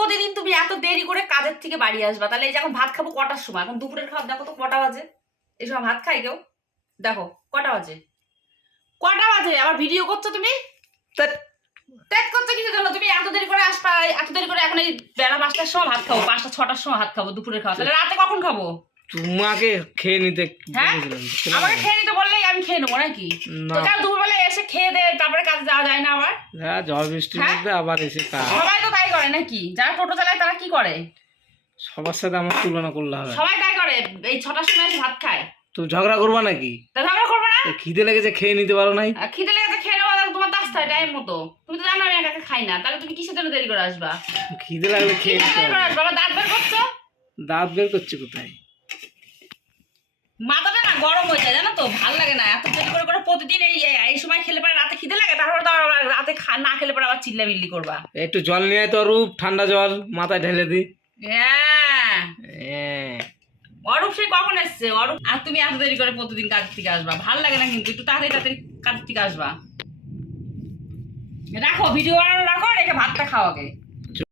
প্রতিদিন তুমি এত দেরি করে কাজের থেকে বাড়ি আসবা, তাহলে এই যে এখন ভাত খাবো কটার সময়? এখন দুপুরের খাবার দেখো তো কটা বাজে। এই সময় ভাত খাই কেউ? দেখো কটা বাজে, কটা বাজে? আবার ভিডিও করছো তুমি? ত্যাগ করছো কিছু জন্য? তুমি এত দেরি করে আসবা, এত দেরি করে এখন এই বেলা 5টার সময় ভাত খাবো, 5টা 6টার সময় ভাত খাবো দুপুরের খাওয়া, তাহলে রাতে কখন খাবো? তোমাকে খেয়ে নিতে হ্যাঁ, আমাকে খেয়ে নিতে বললেই আমি খেয়ে নেবো নাকি? তো কাল দুপুরবেলা এসে খেয়ে দে, তারপরে কাজে যাওয়া যায় না আবার? হ্যাঁ, ঝড় বৃষ্টির মধ্যে আবার এসে কাজ। সবাই তো তাই করে নাকি? যারা টোটো চালায় তারা কি করে? সবার সাথে আমার তুলনা করলে হবে? সবাই তাই করে, এই 6টার সময় এসে ভাত খায়। তুমি ঝগড়া করবা নাকি? তা ঝগড়া করবো না? খিদে লেগেছে খেয়ে নিতে পারো নাই? খিদে লেগেছে খেয়ে নেবো, তাহলে তোমার রাস্তায় টাইম মতো। তুমি তো জানো আমি একা খাই না, তাহলে তুমি কিসের জন্য দেরি করে আসবা? খিদে লাগলে খেয়ে নিতে দেরি করে আসবা? আবার দাঁত বের করছো? দাঁত বের করছে কোথায়? মাথাটা না গরম হয়ে যায় জানো তো, ভাল লাগে না এত দেরি করে করে প্রতিদিন এই সময় খেলে পরে রাতে খিদে লাগে, তারপরে তো আবার রাতে না খেলে পরে আবার চিল্লামিল্লি করবা। একটু জল নিয়ে আয় তো অরূপ, ঠান্ডা জল মাথায় ঢেলে দি। হ্যাঁ, অরূপ সে কখন এসছে অরূপ? আর তুমি এত দেরি করে প্রতিদিন কাজ থেকে আসবা, ভাল লাগে না কিন্তু। একটু তাড়াতাড়ি তাড়াতাড়ি কাজ থেকে আসবা। রাখো ভিডিও বানানো, রাখো, রেখে ভাতটা খাও আগে।